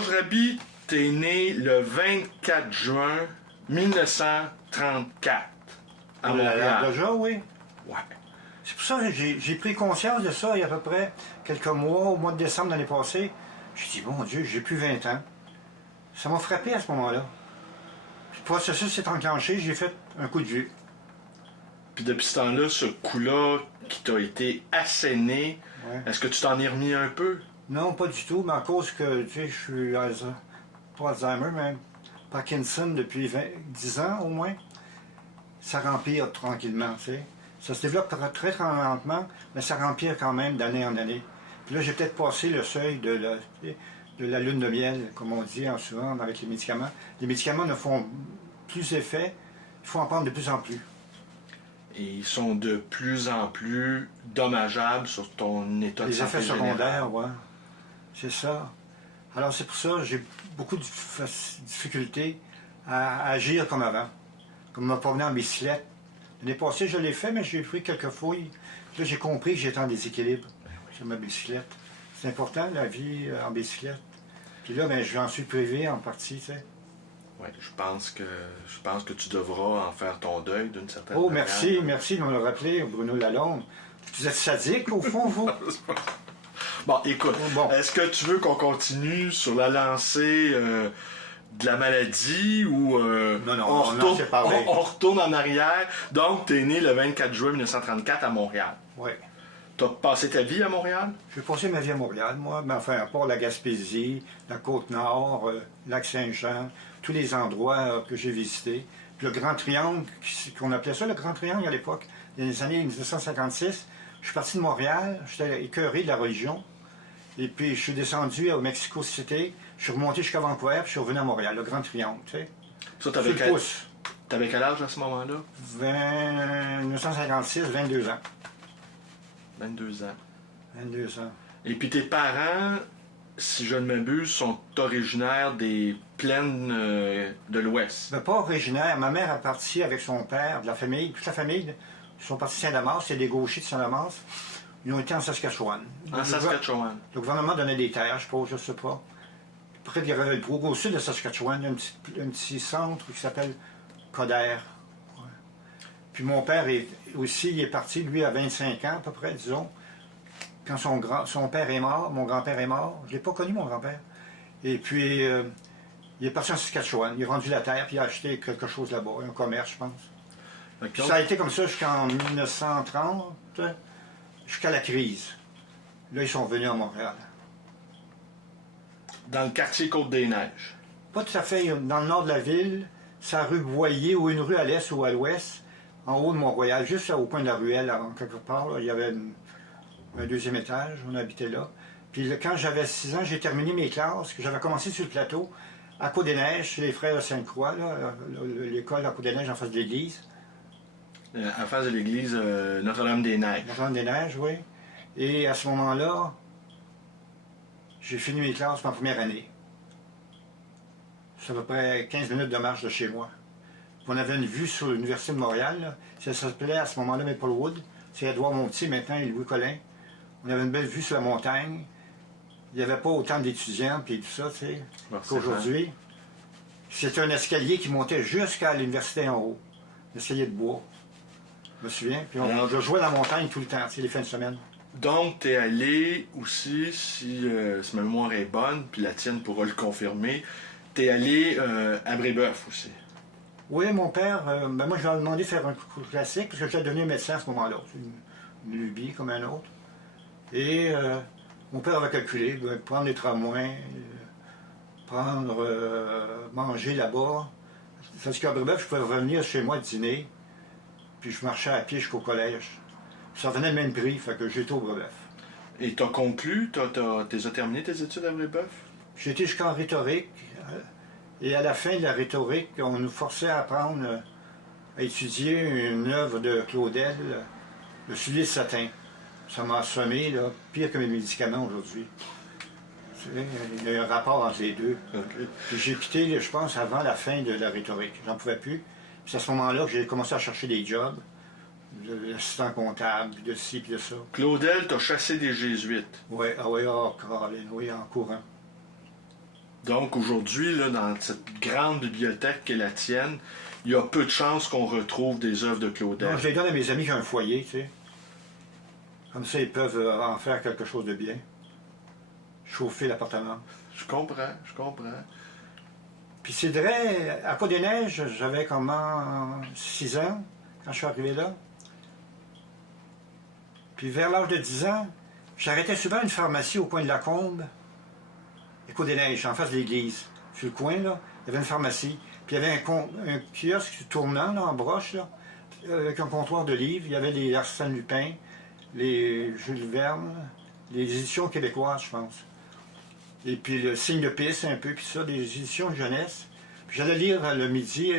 Georges Raby, t'es né le 24 juin 1934 à Montréal. Déjà, oui. Ouais. C'est pour ça que j'ai pris conscience de ça il y a à peu près quelques mois, au mois de décembre l'année passée. J'ai dit, mon Dieu, j'ai plus 20 ans. Ça m'a frappé à ce moment-là. Puis le processus s'est enclenché, j'ai fait un coup de vieux. Puis depuis ce temps-là, ce coup-là qui t'a été asséné, Ouais. est-ce que tu t'en es remis un peu? Non, pas du tout, mais à cause que, tu sais, je suis pas Alzheimer, mais Parkinson depuis 10 ans au moins. Ça rempire tranquillement, tu sais. Ça se développe très, très lentement, mais ça rempire quand même d'année en année. Puis là, j'ai peut-être passé le seuil de la lune de miel, comme on dit souvent avec les médicaments. Les médicaments ne font plus effet, il faut en prendre de plus en plus. Et ils sont de plus en plus dommageables sur ton état de Les santé effets général. secondaires, ouais. C'est ça. Alors c'est pour ça que j'ai beaucoup de difficultés à agir comme avant. Comme me promener en bicyclette. L'année passée, je l'ai fait, mais j'ai pris quelques fouilles. Puis là, j'ai compris que j'étais en déséquilibre sur ma bicyclette. C'est important, la vie en bicyclette. Puis là, ben, j'en suis privé en partie, tu sais. Oui, je pense que tu devras en faire ton deuil d'une certaine Oh, manière. merci de me le rappeler, Bruno Lalonde. Vous êtes sadique, au fond, vous? Bon, écoute, Bon. est-ce que tu veux qu'on continue sur la lancée de la maladie ou Non, on retourne en arrière? Donc, tu es né le 24 juin 1934 à Montréal. Oui. Tu as passé ta vie à Montréal? J'ai passé ma vie à Montréal, moi, mais enfin, à part la Gaspésie, la Côte-Nord, Lac-Saint-Jean, tous les endroits que j'ai visités. Puis le Grand Triangle, qu'on appelait ça le Grand Triangle à l'époque, dans les années 1956, je suis parti de Montréal, j'étais écœuré de la religion, et puis je suis descendu au Mexico City, je suis remonté jusqu'à Vancouver, puis je suis revenu à Montréal, le Grand Triangle, tu sais. Ça, Sur le pouce. t'avais quel âge à ce moment-là? 1956, 22 ans. 22 ans. 22 ans. Et puis tes parents, si je ne m'abuse, sont originaires des plaines de l'Ouest. Mais pas originaire. Ma mère est partie avec son père, de la famille, toute la famille. Ils sont partis de Saint-Damas, c'est des gauchers de Saint-Damas. Ils ont été en Saskatchewan. En Saskatchewan. Le gouvernement donnait des terres, je sais pas. Près de Revelbrook, au sud de Saskatchewan, il y a un petit centre qui s'appelle Coder. Ouais. Puis mon père il est parti, lui, à 25 ans à peu près, disons. Quand son père est mort, mon grand-père est mort. Je ne l'ai pas connu, mon grand-père. Et puis, il est parti en Saskatchewan. Il a rendu la terre, puis il a acheté quelque chose là-bas, un commerce, je pense. Puis ça a été comme ça jusqu'en 1930, jusqu'à la crise. Là, ils sont venus à Montréal. Dans le quartier Côte-des-Neiges. Pas tout à fait dans le nord de la ville, c'est la rue Boyer, ou une rue à l'est ou à l'ouest, en haut de Mont-Royal, juste au coin de la ruelle, en quelque part, là, il y avait un deuxième étage, on habitait là. Puis quand j'avais 6 ans, j'ai terminé mes classes, que j'avais commencé sur le plateau, à Côte-des-Neiges, chez les frères de Sainte-Croix, l'école à Côte-des-Neiges en face de l'église. En face de l'église Notre-Dame-des-Neiges. Notre-Dame-des-Neiges, oui. Et à ce moment-là, j'ai fini mes classes ma première année. C'est à peu près 15 minutes de marche de chez moi. Puis on avait une vue sur l'Université de Montréal. Là. Ça s'appelait à ce moment-là Maplewood. C'est Édouard Montier maintenant et Louis Collin. On avait une belle vue sur la montagne. Il n'y avait pas autant d'étudiants et tout ça, tu sais, qu'aujourd'hui. C'était un escalier qui montait jusqu'à l'université en haut. Un escalier de bois. Je me souviens. Puis je jouais dans la montagne tout le temps, tu sais, les fins de semaine. Donc, tu es allé aussi, si ma mémoire est bonne, puis la tienne pourra le confirmer, tu es allé à Brébeuf aussi. Oui, mon père, moi je lui ai demandé de faire un cours classique, parce que j'étais devenu médecin à ce moment-là. C'est une lubie comme un autre. Et mon père avait calculé, prendre les tramways, manger là-bas. Parce qu'à Brébeuf, je pouvais revenir chez moi dîner, puis je marchais à pied jusqu'au collège. Ça revenait le même prix, fait que j'étais au Brébeuf. Et tu as conclu, tu as terminé tes études à Brébeuf? J'ai été jusqu'en rhétorique. Et à la fin de la rhétorique, on nous forçait à apprendre à étudier une œuvre de Claudel, Le soulier de satin. Ça m'a assommé, là, pire que mes médicaments aujourd'hui. Il y a un rapport entre les deux. Okay. Puis j'ai quitté, je pense, avant la fin de la rhétorique. J'en pouvais plus. C'est à ce moment-là que j'ai commencé à chercher des jobs, d'assistant comptable, de ci, puis de ça. Claudel t'a chassé des jésuites. Oui, oui, en courant. Donc aujourd'hui, là, dans cette grande bibliothèque qui est la tienne, il y a peu de chances qu'on retrouve des œuvres de Claudel. Non, je les donne à mes amis qui ont un foyer, tu sais. Comme ça, ils peuvent en faire quelque chose de bien. Chauffer l'appartement. Je comprends, je comprends. Puis c'est vrai, à Côte-des-Neiges, j'avais comment 6 ans quand je suis arrivé là. Puis vers l'âge de 10 ans, j'arrêtais souvent à une pharmacie au coin de la Combe, et Côte-des-Neiges, en face de l'église. Sur le coin, là, il y avait une pharmacie. Puis il y avait un kiosque tournant, là, en broche, là, avec un comptoir de livres. Il y avait les Arsène Lupin, les Jules Verne, les éditions québécoises, je pense. Et puis le Signe de piste un peu, puis ça, des éditions de jeunesse. Puis j'allais lire le midi,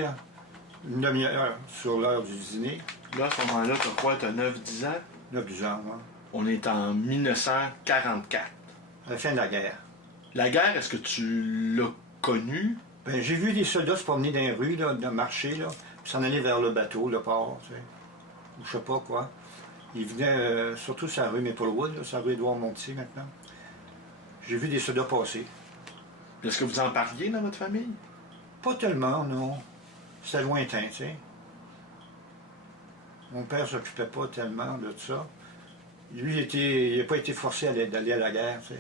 une demi-heure sur l'heure du dîner. Là, à ce moment-là, t'as quoi? T'as 9-10 ans? 9-10 ans, moi. On est en 1944. À la fin de la guerre. La guerre, est-ce que tu l'as connue? Ben, j'ai vu des soldats se promener dans les rues, là, de marcher, là, puis s'en aller vers le bateau, le port, tu sais. Ou je sais pas quoi. Ils venaient surtout sur la rue Maplewood, là, sur la rue Édouard-Montier maintenant. J'ai vu des soldats passer. Est-ce que vous en parliez dans votre famille? Pas tellement, non. C'était lointain, tu sais. Mon père s'occupait pas tellement de ça. Lui, il n'a pas été forcé d'aller à la guerre, tu sais.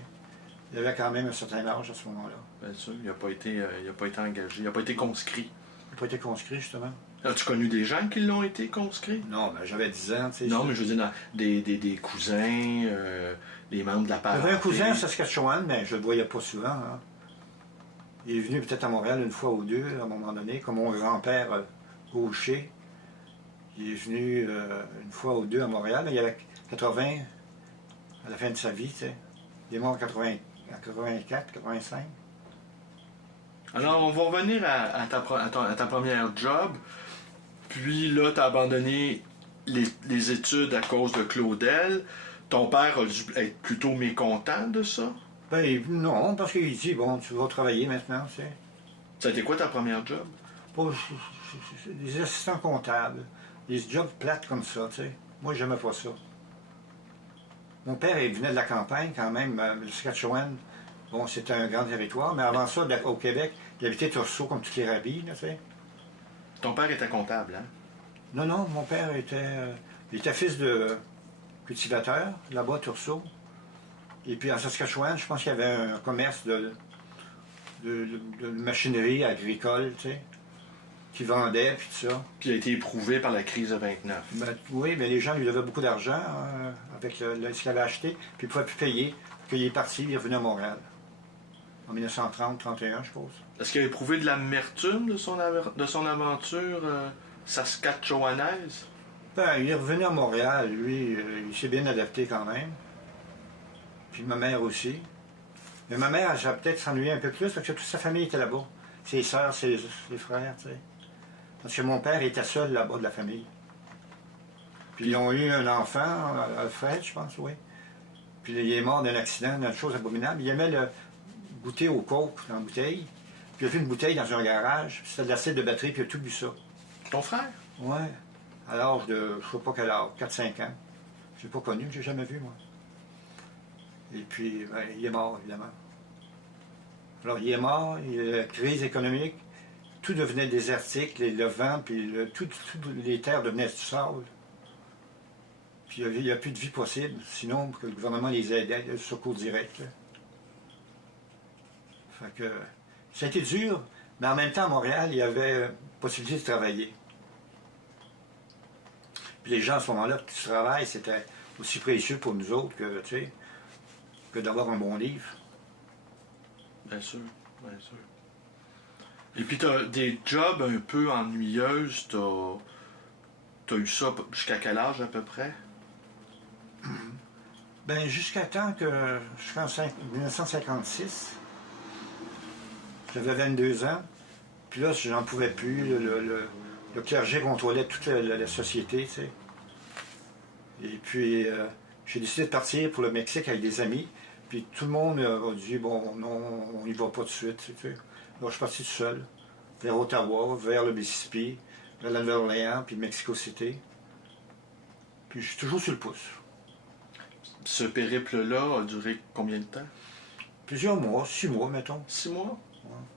Il avait quand même un certain âge à ce moment-là. Bien sûr, il n'a pas été engagé, il n'a pas été conscrit. Il n'a pas été conscrit, justement. As-tu connu des gens qui l'ont été conscrits? Non, mais j'avais 10 ans, tu sais. Non, mais je veux dire, des cousins, les membres de la parenté. J'avais un cousin à Saskatchewan, mais je le voyais pas souvent. Hein. Il est venu peut-être à Montréal une fois ou deux, à un moment donné, comme mon grand-père Gaucher. Il est venu une fois ou deux à Montréal, mais il avait 80 à la fin de sa vie, tu sais. Il est mort en 84, 85. Alors, on va revenir à ta première job. Puis là, tu as abandonné les études à cause de Claudel. Ton père a dû être plutôt mécontent de ça. Ben non, parce qu'il dit, bon, tu vas travailler maintenant, tu sais. Ça a été quoi ta première job? Des assistants comptables, des jobs plates comme ça, tu sais. Moi, j'aimais pas ça. Mon père, il venait de la campagne quand même, le Saskatchewan. Bon, c'était un grand territoire, mais avant ça, au Québec, il habitait Tursault, comme toutes les rabis, là, tu sais. Ton père était comptable, hein? Non, non, mon père était fils de cultivateur, là-bas, à Tursault. Et puis en Saskatchewan, je pense qu'il y avait un commerce de machinerie agricole, tu sais, qui vendait, puis tout ça. Puis il a été éprouvé par la crise de 29. Ben, oui, mais les gens lui devaient beaucoup d'argent avec ce qu'il avait acheté, puis il ne pouvait plus payer. Puis il est parti, il est revenu à Montréal. En 1930-31, je pense. Est-ce qu'il a éprouvé de l'amertume de son aventure saskatchewanaise? Ben, il est revenu à Montréal, lui, il s'est bien adapté quand même. Puis ma mère aussi. Mais ma mère, elle a peut-être s'ennuyé un peu plus parce que toute sa famille était là-bas. Ses sœurs, ses frères, tu sais. Parce que mon père était seul là-bas de la famille. Puis ils ont eu un enfant, Alfred, je pense, oui. Puis il est mort d'un accident, d'une chose abominable. Il aimait le goûter au coke dans la bouteille. Puis il a vu une bouteille dans un garage, puis c'était de l'acide de batterie, puis il a tout bu ça. Ton frère? Ouais. À l'âge de, je sais pas quel âge, 4-5 ans. Je l'ai pas connu, je l'ai jamais vu, moi. Et puis, ben, il est mort, évidemment. Alors, il est mort, il y a la crise économique, tout devenait désertique, le vent, puis toutes les terres devenaient du sable. Puis il n'y a plus de vie possible, sinon que le gouvernement les aidait, le secours direct. Là. Fait que, ça a été dur, mais en même temps, à Montréal, il y avait possibilité de travailler. Puis les gens, à ce moment-là, qui travaillent, c'était aussi précieux pour nous autres que, tu sais, que d'avoir un bon livre. Bien sûr, bien sûr. Et puis, tu as des jobs un peu ennuyeuses. Tu as eu ça jusqu'à quel âge à peu près? Ben, jusqu'à temps que, jusqu'en 1956, j'avais 22 ans, puis là, j'en pouvais plus. Le clergé contrôlait toute la société, tu sais. Et puis, j'ai décidé de partir pour le Mexique avec des amis. Puis tout le monde a dit, bon, non, on n'y va pas tout de suite. Tu sais. Alors, je suis parti tout seul, vers Ottawa, vers le Mississippi, vers la Nouvelle-Orléans, puis Mexico City. Puis je suis toujours sur le pouce. Ce périple-là a duré combien de temps? Plusieurs mois, 6 mois, mettons. 6 mois?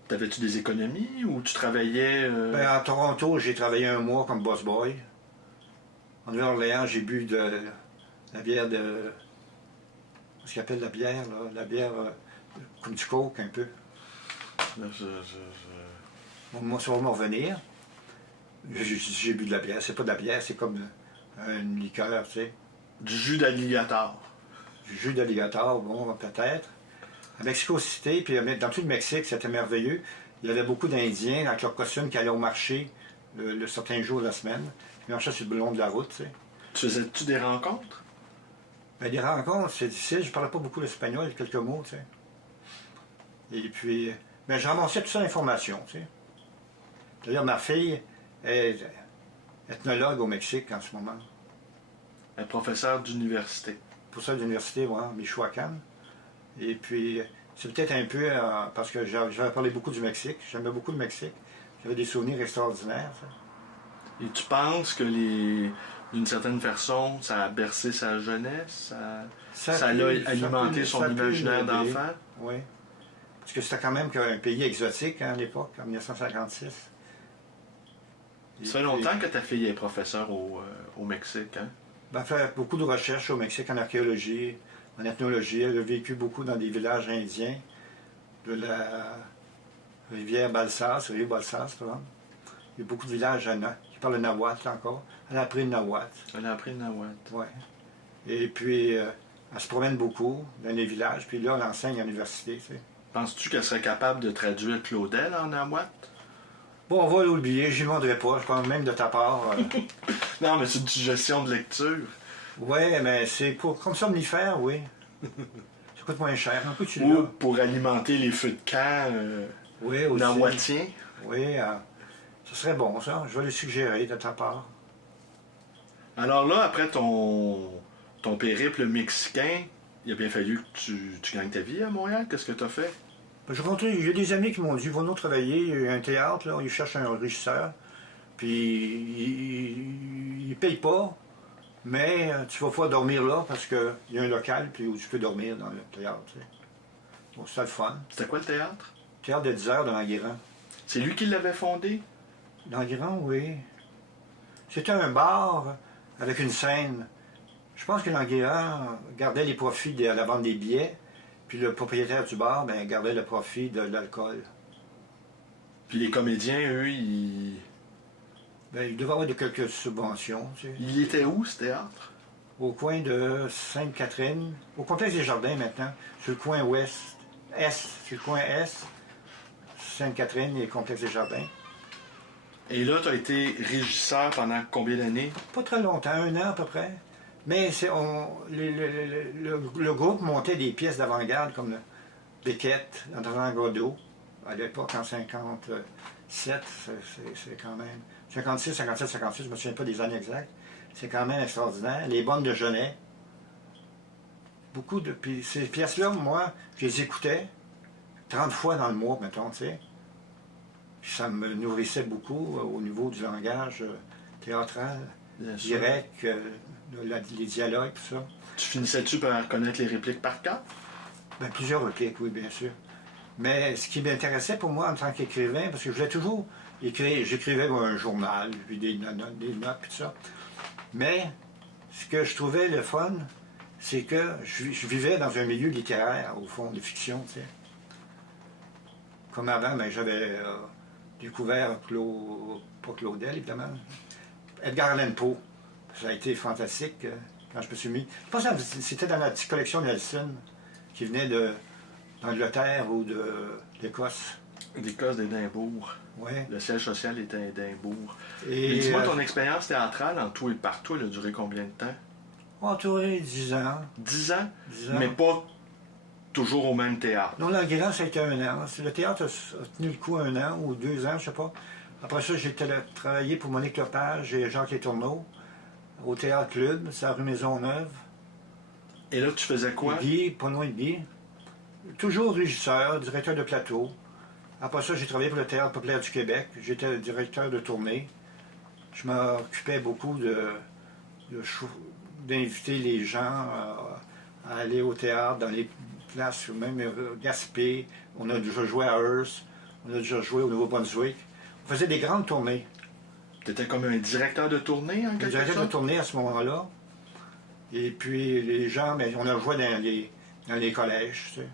T'avais-tu des économies ou tu travaillais... Ben, à Toronto, j'ai travaillé un mois comme boss boy. En Nouvelle-Orléans, j'ai bu de la bière de... Ce qu'on appelle la bière, là? La bière comme du coke, un peu. Moi, ça va me revenir. J'ai bu de la bière. C'est pas de la bière, c'est comme une liqueur, tu sais. Du jus d'alligator. Du jus d'alligator, bon, peut-être. À Mexico City, puis dans tout le Mexique, c'était merveilleux. Il y avait beaucoup d'Indiens avec leurs costumes qui allaient au marché certains jours de la semaine. Ils marchaient sur le long de la route, tu sais. Tu faisais-tu des rencontres? Ben, des rencontres, c'est difficile. Je parlais pas beaucoup l'espagnol, quelques mots, tu sais. Et puis, ben, je ramassais toute ça l'information, tu sais. D'ailleurs, ma fille est ethnologue au Mexique en ce moment. Un professeur d'université. Pour ça, l'université, moi, Michoacán. Et puis, c'est peut-être un peu parce que j'avais parlé beaucoup du Mexique. J'aimais beaucoup le Mexique. J'avais des souvenirs extraordinaires. Ça. Et tu penses que d'une certaine façon, ça a bercé sa jeunesse? Ça l'a alimenté son imaginaire d'enfant? Oui. Parce que c'était quand même un pays exotique à l'époque, en 1956. Ça fait longtemps que ta fille est professeure au Mexique, hein? Ben, elle fait beaucoup de recherches au Mexique en archéologie, en ethnologie. Elle a vécu beaucoup dans des villages indiens de la rivière Balsas, le rio Balsas, par exemple. Il y a beaucoup de villages qui parlent le nahuatl encore. Elle a appris le nahuatl. Elle a appris le nahuatl. Oui. Et puis, elle se promène beaucoup dans les villages. Puis là, elle enseigne à l'université. Tu sais. Penses-tu qu'elle serait capable de traduire Claudel en nahuatl? Bon, on va l'oublier, je n'y demanderai pas, je pense même de ta part. Non, mais c'est une suggestion de lecture. Oui, mais c'est pour comme somnifère, oui. Ça coûte moins cher. Un peu tu Ou pour alimenter les feux de camp oui, aussi. nahuatliens. Oui, ce serait bon, ça. Je vais le suggérer de ta part. Alors là, après ton périple mexicain, il a bien fallu que tu gagnes ta vie à Montréal. Qu'est-ce que tu as fait? Je rencontre, il y a des amis qui m'ont dit, va nous travailler, il y a un théâtre, là, ils cherchent un régisseur, puis ils ne payent pas, mais tu vas pouvoir dormir là parce qu'il y a un local puis où tu peux dormir dans le théâtre. Tu sais. Bon, c'était le fun. C'était quoi le théâtre? Théâtre de 10 heures de l'Anguirand. C'est lui qui l'avait fondé? L'Anguirand, oui. C'était un bar avec une scène. Je pense que l'Anguirand gardait les profits de la vente des billets. Puis le propriétaire du bar ben, gardait le profit de l'alcool. Puis les comédiens, eux, ils devaient avoir quelques subventions. Tu sais. Il était où, ce théâtre? Au coin de Sainte-Catherine, au complexe des Jardins maintenant, sur le coin ouest, sur le coin est, Sainte-Catherine et le complexe des Jardins. Et là, tu as été régisseur pendant combien d'années? Pas très longtemps, 1 an à peu près. Mais le groupe montait des pièces d'avant-garde comme Beckett, André Godot, à l'époque en 57, c'est quand même. 56, 57, 58, je ne me souviens pas des années exactes. C'est quand même extraordinaire. Les bonnes de Genet. Beaucoup de. Puis ces pièces-là, moi, je les écoutais 30 fois dans le mois, mettons, tu sais. Puis ça me nourrissait beaucoup au niveau du langage théâtral, direct. Les dialogues, tout ça. Tu finissais-tu par connaître les répliques par cœur? Ben, plusieurs répliques, oui, bien sûr. Mais ce qui m'intéressait pour moi en tant qu'écrivain, parce que je voulais toujours écrire, j'écrivais un journal, puis des notes, puis tout ça. Mais ce que je trouvais le fun, c'est que je vivais dans un milieu littéraire, au fond, de fiction, tu sais. Comme avant, ben, j'avais découvert pas Claudel, évidemment, Edgar Allan Poe. Ça a été fantastique quand je me suis mis. Je pense que c'était dans la petite collection Nelson qui venait d'Angleterre ou d'Écosse. D'Écosse, d'Édimbourg. Oui. Le siège social était à Édimbourg. Et dis-moi, ton expérience théâtrale en tout et partout, elle a duré combien de temps? Entouré 10 ans. 10 ans? 10 ans. Mais pas toujours au même théâtre. Non, l'Anguirand, ça a été 1 an. Le théâtre a tenu le coup 1 an ou 2 ans, je ne sais pas. Après ça, j'ai travaillé pour Monique Lepage et Jacques Letourneau au Théâtre Club, c'est à rue Maisonneuve. Et là, tu faisais quoi? Guy, pas loin de Guy. Toujours régisseur, directeur de plateau. Après ça, j'ai travaillé pour le Théâtre populaire du Québec. J'étais directeur de tournée. Je m'occupais beaucoup d'inviter les gens à aller au théâtre dans les places, même Gaspé. On a déjà joué à Hearst. On a déjà joué au Nouveau-Brunswick. On faisait des grandes tournées. Tu étais comme un directeur de tournée, en Le quelque directeur de sorte? tournée à ce moment-là. Et puis les gens, mais on a joué dans les collèges, tu sais.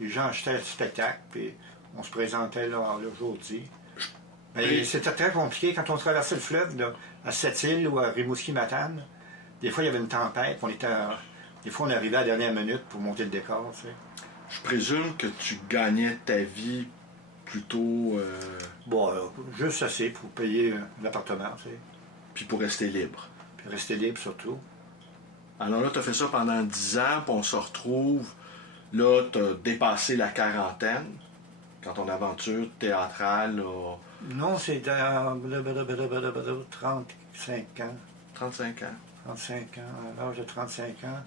Les gens achetaient le spectacle, puis on se présentait là, le jour dit. Mais c'était très compliqué quand on traversait le fleuve là, à Sept-Îles ou à Rimouski-Matane. Des fois, il y avait une tempête. Des fois, on arrivait à la dernière minute pour monter le décor, tu sais. Je présume que tu gagnais ta vie plutôt... Bon, juste assez pour payer l'appartement, tu sais. puis pour rester libre. Puis rester libre surtout. Alors là, tu as fait ça pendant 10 ans, puis on se retrouve. Là, tu as dépassé la quarantaine, quand ton aventure théâtrale a Non, c'est dans 35 ans. 35 ans. 35 ans, à l'âge de 35 ans.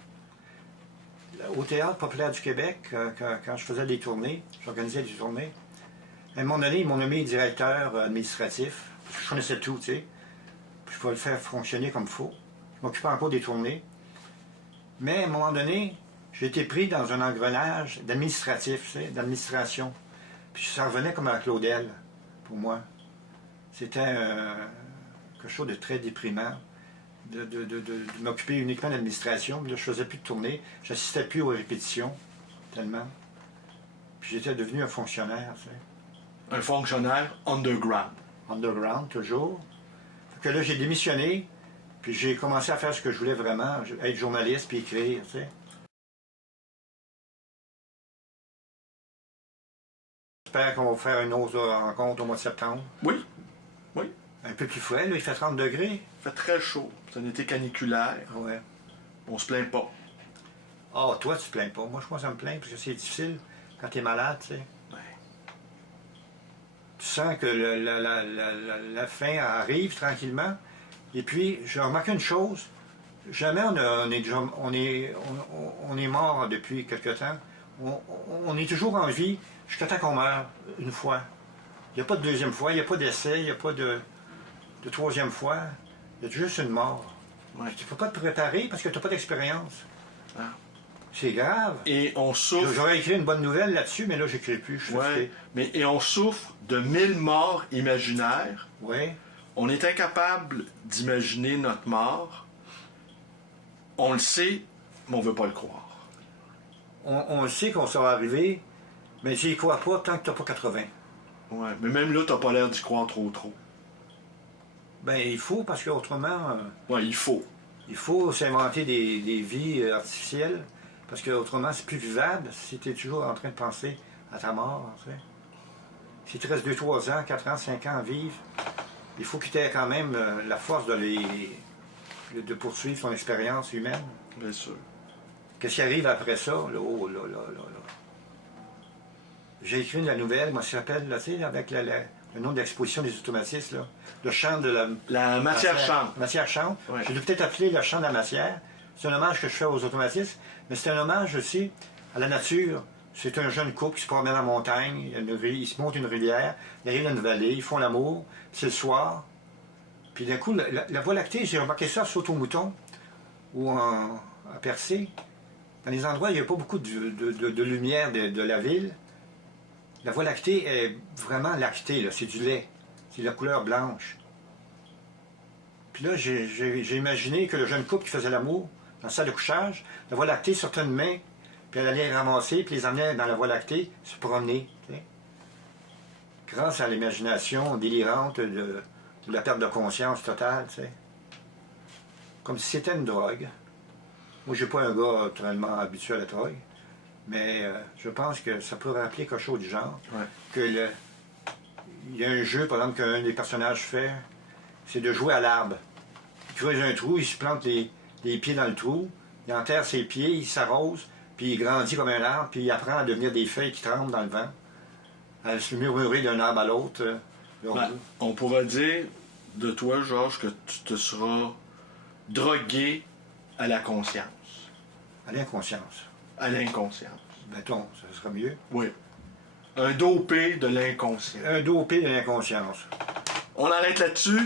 Au Théâtre populaire du Québec, quand je faisais des tournées, j'organisais des tournées, à un moment donné, ils m'ont nommé directeur administratif. Parce que je connaissais tout, tu sais. Puis je pouvais le faire fonctionner comme il faut. Je m'occupais encore des tournées. Mais à un moment donné, j'ai été pris dans un engrenage d'administratif, tu sais, d'administration. Puis ça revenait comme à Claudel, pour moi. C'était quelque chose de très déprimant. De m'occuper uniquement de l'administration. Là, je faisais plus de tournées. J'assistais plus aux répétitions, tellement. Puis j'étais devenu un fonctionnaire, tu sais. Un fonctionnaire underground. Underground, toujours. Fait que là, j'ai démissionné, puis j'ai commencé à faire ce que je voulais vraiment, être journaliste puis écrire, tu sais. J'espère qu'on va faire une autre rencontre au mois de septembre. Oui, oui. Un peu plus frais, là, il fait 30 degrés. Il fait très chaud. C'est un été caniculaire. Ouais. On se plaint pas. Ah, toi, tu te plains pas. Moi, je pense que ça me plaint parce que c'est difficile quand tu es malade, tu sais. Ouais. Tu sens que la fin arrive tranquillement. Et puis, j'ai remarqué une chose. Jamais on est mort depuis quelque temps. On est toujours en vie jusqu'à temps qu'on meurt une fois. Il n'y a pas de deuxième fois, il n'y a pas d'essai, il n'y a pas de troisième fois. Il y a juste une mort. Ouais. Tu ne peux pas te préparer parce que tu n'as pas d'expérience. Ah. C'est grave. Et on souffre. J'aurais écrit une bonne nouvelle là-dessus, mais là, j'écris plus. Je suis Ouais, et on souffre de 1000 morts imaginaires. Oui. On est incapable d'imaginer notre mort. On le sait, mais on veut pas le croire. On le sait qu'on sera arrivé, mais j'y crois pas tant que tu n'as pas 80. Ouais, mais même là, t'as pas l'air d'y croire trop. Ben, il faut, parce qu'autrement, Ouais, il faut. il faut s'inventer des vies artificielles, parce qu'autrement, c'est plus vivable si tu es toujours en train de penser à ta mort. Tu sais. Si tu restes 2, 3 ans, 4 ans, 5 ans à vivre, il faut que tu aies quand même la force de poursuivre ton expérience humaine. Bien sûr. Qu'est-ce qui arrive après ça? Là, oh, là, là, là, là. J'ai écrit la nouvelle, moi, ça s'appelle, tu sais, avec le nom de l'exposition des automatistes, là, le chant de La matière chante. Matière chante. Ouais. Je l'ai peut-être appelé le chant de la matière. C'est un hommage que je fais aux automatistes, mais c'est un hommage aussi à la nature. C'est un jeune couple qui se promène en montagne, il se monte une rivière, il arrive dans une vallée, ils font l'amour, c'est le soir. Puis d'un coup, la Voie lactée, j'ai remarqué ça sur Saut-au-Mouton ou à Percé. Dans les endroits où il n'y a pas beaucoup de lumière de la ville, la Voie lactée est vraiment lactée, là. C'est du lait. C'est de la couleur blanche. Puis là, j'ai imaginé que le jeune couple qui faisait l'amour dans la salle de couchage, la Voie lactée sortait une main, puis elle allait les ramasser, puis les emmenait dans la Voie lactée, se promener. Tu sais. Grâce à l'imagination délirante de la perte de conscience totale, tu sais. Comme si c'était une drogue. Moi, je ne suis pas un gars totalement habitué à la drogue, mais je pense que ça peut rappeler quelque chose du genre. Ouais. Que il y a un jeu, par exemple, qu'un des personnages fait, c'est de jouer à l'arbre. Il creuse un trou, il se plante les pieds dans le trou, il enterre ses pieds, il s'arrose, puis il grandit comme un arbre, puis il apprend à devenir des feuilles qui tremblent dans le vent, à se murmurer d'un arbre à l'autre. Ben, on pourra dire de toi, Georges, que tu te seras drogué à la conscience. À l'inconscience. À l'inconscience. Mettons, ça serait mieux. Oui. Un dopé de l'inconscient. Un dopé de l'inconscience. On arrête là-dessus.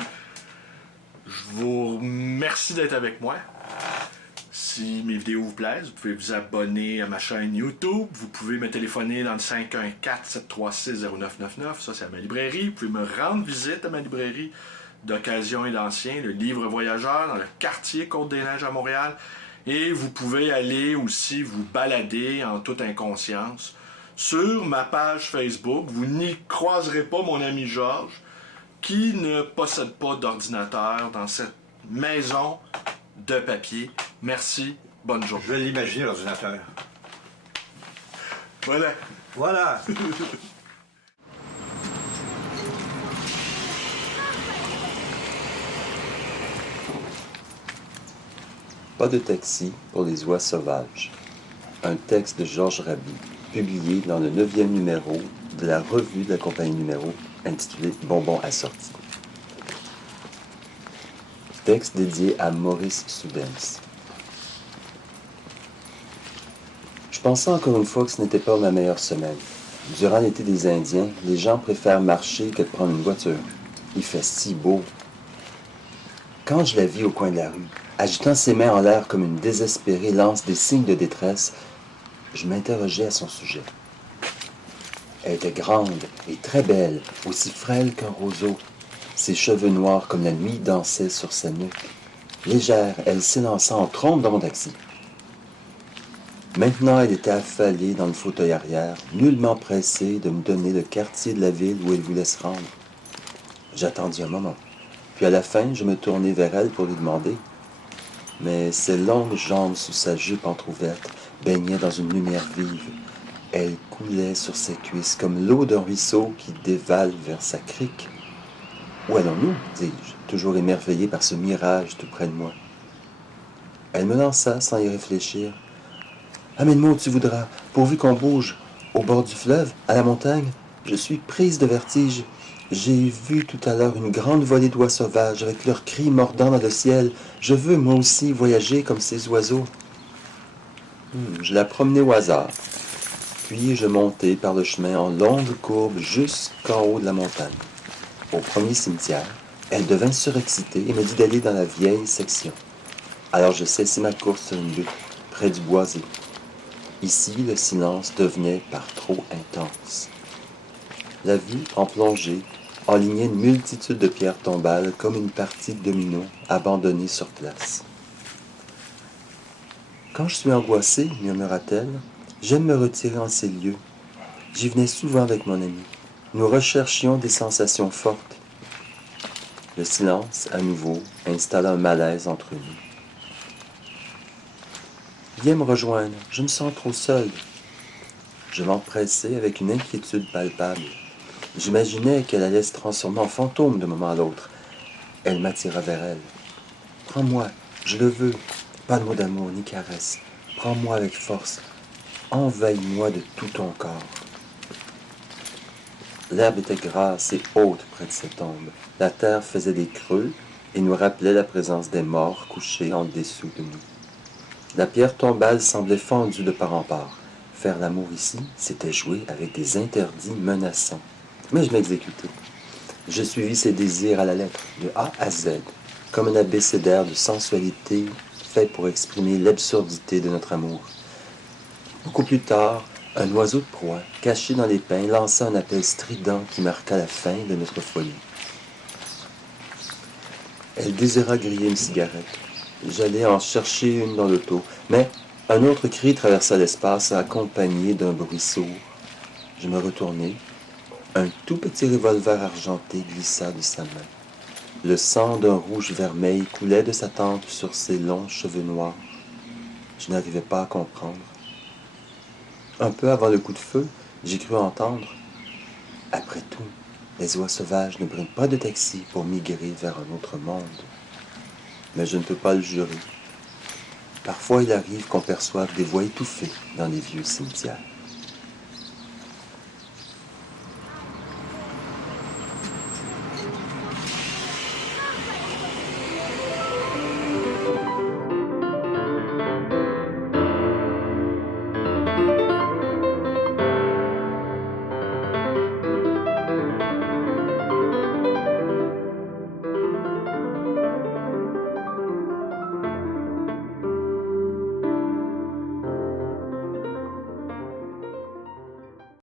Je vous remercie d'être avec moi. Si mes vidéos vous plaisent, vous pouvez vous abonner à ma chaîne YouTube. Vous pouvez me téléphoner dans le 514-736-0999. Ça, c'est à ma librairie. Vous pouvez me rendre visite à ma librairie d'occasion et d'ancien, le Livre Voyageur, dans le quartier Côte-des-Neiges à Montréal. Et vous pouvez aller aussi vous balader en toute inconscience sur ma page Facebook. Vous n'y croiserez pas mon ami Georges, qui ne possède pas d'ordinateur dans cette maison de papier. Merci, bonne journée. Je vais l'imaginer, l'ordinateur. Voilà. Voilà. Pas de taxi pour les oies sauvages. Un texte de Georges Raby, publié dans le 9e numéro de la revue de la compagnie numéro, intitulé Bonbons assortis. Texte dédié à Maurice Soudens. Je pensais encore une fois que ce n'était pas ma meilleure semaine. Durant l'été des Indiens, les gens préfèrent marcher que de prendre une voiture. Il fait si beau. Quand je la vis au coin de la rue, agitant ses mains en l'air comme une désespérée lance des signes de détresse, je m'interrogeais à son sujet. Elle était grande et très belle, aussi frêle qu'un roseau. Ses cheveux noirs comme la nuit dansaient sur sa nuque. Légère, elle s'élança en trombe dans mon taxi. Maintenant, elle était affalée dans le fauteuil arrière, nullement pressée de me donner le quartier de la ville où elle voulait se rendre. J'attendis un moment. Puis à la fin, je me tournai vers elle pour lui demander. Mais ses longues jambes sous sa jupe entr'ouverte baignaient dans une lumière vive. Elle coulait sur ses cuisses comme l'eau d'un ruisseau qui dévale vers sa crique. « Où allons-nous » dis-je, toujours émerveillé par ce mirage tout près de moi. Elle me lança sans y réfléchir. « Amène-moi où tu voudras, pourvu qu'on bouge. Au bord du fleuve, à la montagne, je suis prise de vertige. J'ai vu tout à l'heure une grande volée d'oies sauvages avec leurs cris mordants dans le ciel. Je veux, moi aussi, voyager comme ces oiseaux. » Je la promenai au hasard. Puis je montai par le chemin en longue courbe jusqu'en haut de la montagne. Au premier cimetière, elle devint surexcitée et me dit d'aller dans la vieille section. Alors je cessai ma course sur une butte, près du boisé. Ici, le silence devenait par trop intense. La vue, en plongée, enlignait une multitude de pierres tombales comme une partie de domino abandonnée sur place. « Quand je suis angoissée, murmura-t-elle, j'aime me retirer en ces lieux. J'y venais souvent avec mon ami. Nous recherchions des sensations fortes. » Le silence, à nouveau, installa un malaise entre nous. « Viens me rejoindre, je me sens trop seule. » Je m'empressai avec une inquiétude palpable. J'imaginais qu'elle allait se transformer en fantôme d'un moment à l'autre. Elle m'attira vers elle. « Prends-moi, je le veux. Pas de mots d'amour ni caresse. Prends-moi avec force. Envahis-moi de tout ton corps. » L'herbe était grasse et haute près de cette tombe. La terre faisait des creux et nous rappelait la présence des morts couchés en dessous de nous. La pierre tombale semblait fendue de part en part. Faire l'amour ici, c'était jouer avec des interdits menaçants. Mais je m'exécutais. Je suivis ses désirs à la lettre, de A à Z, comme un abécédaire de sensualité fait pour exprimer l'absurdité de notre amour. Beaucoup plus tard, un oiseau de proie, caché dans les pins, lança un appel strident qui marqua la fin de notre folie. Elle désira griller une cigarette. J'allais en chercher une dans l'auto, mais un autre cri traversa l'espace accompagné d'un bruit sourd. Je me retournai. Un tout petit revolver argenté glissa de sa main. Le sang d'un rouge vermeil coulait de sa tempe sur ses longs cheveux noirs. Je n'arrivais pas à comprendre. Un peu avant le coup de feu, j'ai cru entendre. Après tout, les oies sauvages ne prennent pas de taxi pour migrer vers un autre monde. Mais je ne peux pas le jurer. Parfois, il arrive qu'on perçoive des voix étouffées dans les vieux cimetières.